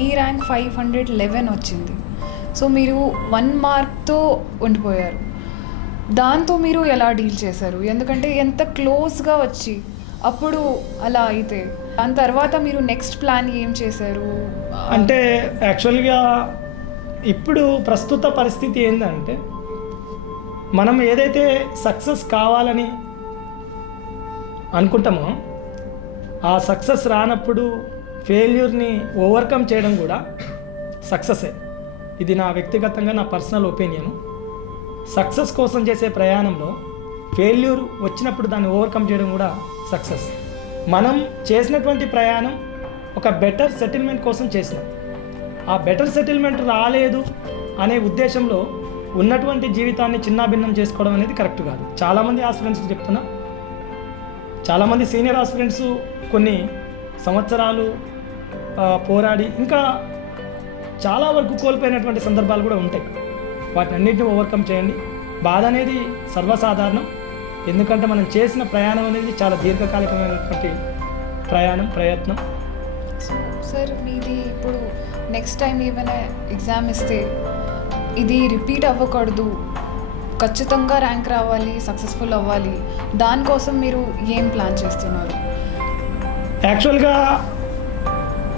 ఈ rank five hundred eleven వచ్చింది. So మీరు వన్ మార్క్తో ఉండిపోయారు. దాంతో మీరు ఎలా డీల్ చేశారు? ఎందుకంటే ఎంత క్లోజ్గా వచ్చి అప్పుడు అలా అయితే దాని తర్వాత మీరు నెక్స్ట్ ప్లాన్ ఏం చేశారు? అంటే యాక్చువల్గా ఇప్పుడు ప్రస్తుత పరిస్థితి ఏంటంటే మనం ఏదైతే సక్సెస్ కావాలని అనుకుంటామో ఆ సక్సెస్ రానప్పుడు ఫెయిల్యూర్ని ఓవర్కమ్ చేయడం కూడా సక్సెసే. ఇది నా వ్యక్తిగతంగా నా పర్సనల్ ఒపీనియన్. సక్సెస్ కోసం చేసే ప్రయాణంలో ఫెయిల్యూర్ వచ్చినప్పుడు దాన్ని ఓవర్కమ్ చేయడం కూడా సక్సెస్. మనం చేసినటువంటి ప్రయాణం ఒక బెటర్ సెటిల్మెంట్ కోసం చేసినాం. ఆ బెటర్ సెటిల్మెంట్ రాలేదు అనే ఉద్దేశంలో ఉన్నటువంటి జీవితాన్ని చిన్నాభిన్నం చేసుకోవడం అనేది కరెక్ట్ కాదు. చాలామంది ఆస్పిరెంట్స్ చెప్తున్నా. చాలామంది సీనియర్ ఆస్పిరెంట్స్ కొన్ని సంవత్సరాలు పోరాడి ఇంకా చాలా వరకు కోల్పోయినటువంటి సందర్భాలు కూడా ఉంటాయి. వాటిని అన్నింటినీ ఓవర్కమ్ చేయండి. బాధ అనేది సర్వసాధారణం. ఎందుకంటే మనం చేసిన ప్రయాణం అనేది చాలా దీర్ఘకాలికమైనటువంటి ప్రయాణం ప్రయత్నం. సో సార్ మీది ఇప్పుడు నెక్స్ట్ టైం ఏమైనా ఎగ్జామ్ ఇస్తే ఇది రిపీట్ అవ్వకూడదు. ఖచ్చితంగా ర్యాంక్ రావాలి సక్సెస్ఫుల్ అవ్వాలి. దానికోసం మీరు ఏం ప్లాన్ చేస్తున్నారు? యాక్చువల్గా